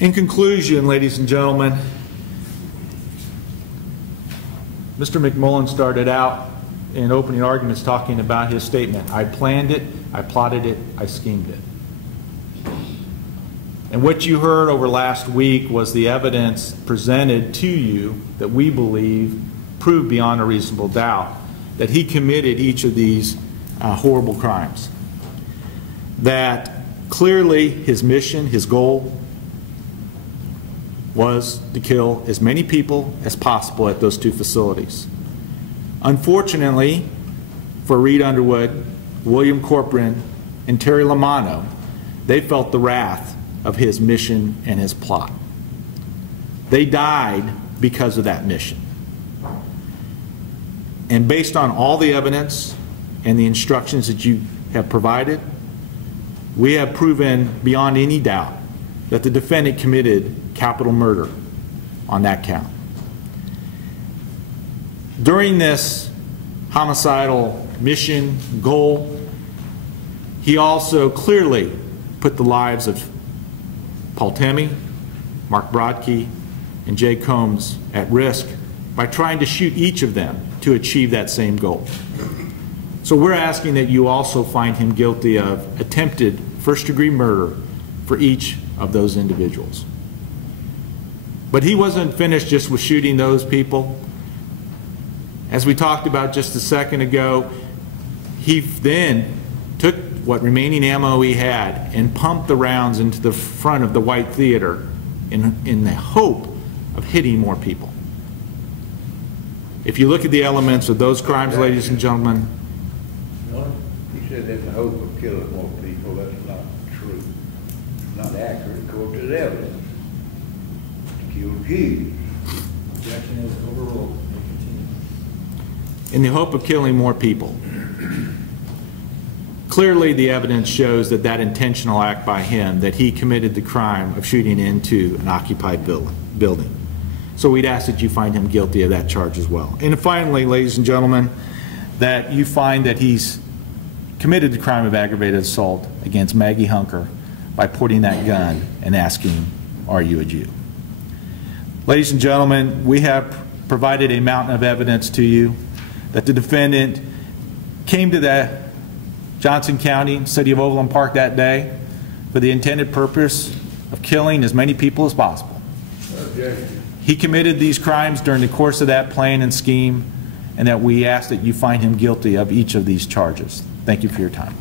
In conclusion, ladies and gentlemen, Mr. McMullen started out in opening arguments talking about his statement. I planned it, I plotted it, I schemed it. And what you heard over last week was the evidence presented to you that we believe proved beyond a reasonable doubt that he committed each of these horrible crimes. That clearly his mission, his goal, was to kill as many people as possible at those two facilities. Unfortunately, for Reed Underwood, William Corcoran, and Terry Lamanno, they felt the wrath of his mission and his plot. They died because of that mission. And based on all the evidence and the instructions that you have provided, we have proven beyond any doubt that the defendant committed capital murder on that count. During this homicidal mission, goal, he also clearly put the lives of Paul Temme, Mark Brodke, and Jay Combs at risk by trying to shoot each of them to achieve that same goal. So we're asking that you also find him guilty of attempted first-degree murder for each of those individuals. But he wasn't finished just with shooting those people. As we talked about just a second ago, he then took what remaining ammo he had and pumped the rounds into the front of the White Theater in the hope of hitting more people. If you look at the elements of those crimes, ladies and gentlemen. He said in the hope of killing more people. That's not true. It's not accurate according to the evidence. He killed Hughes. Objection is overruled. In the hope of killing more people. Clearly, the evidence shows that that intentional act by him, that he committed the crime of shooting into an occupied building. So we'd ask that you find him guilty of that charge as well. And finally, ladies and gentlemen, that you find that he's committed the crime of aggravated assault against Maggie Hunker by putting that gun and asking, "Are you a Jew?" Ladies and gentlemen, we have provided a mountain of evidence to you that the defendant came to the Johnson County, city of Overland Park that day for the intended purpose of killing as many people as possible. Objection. He committed these crimes during the course of that plan and scheme, and that we ask that you find him guilty of each of these charges. Thank you for your time.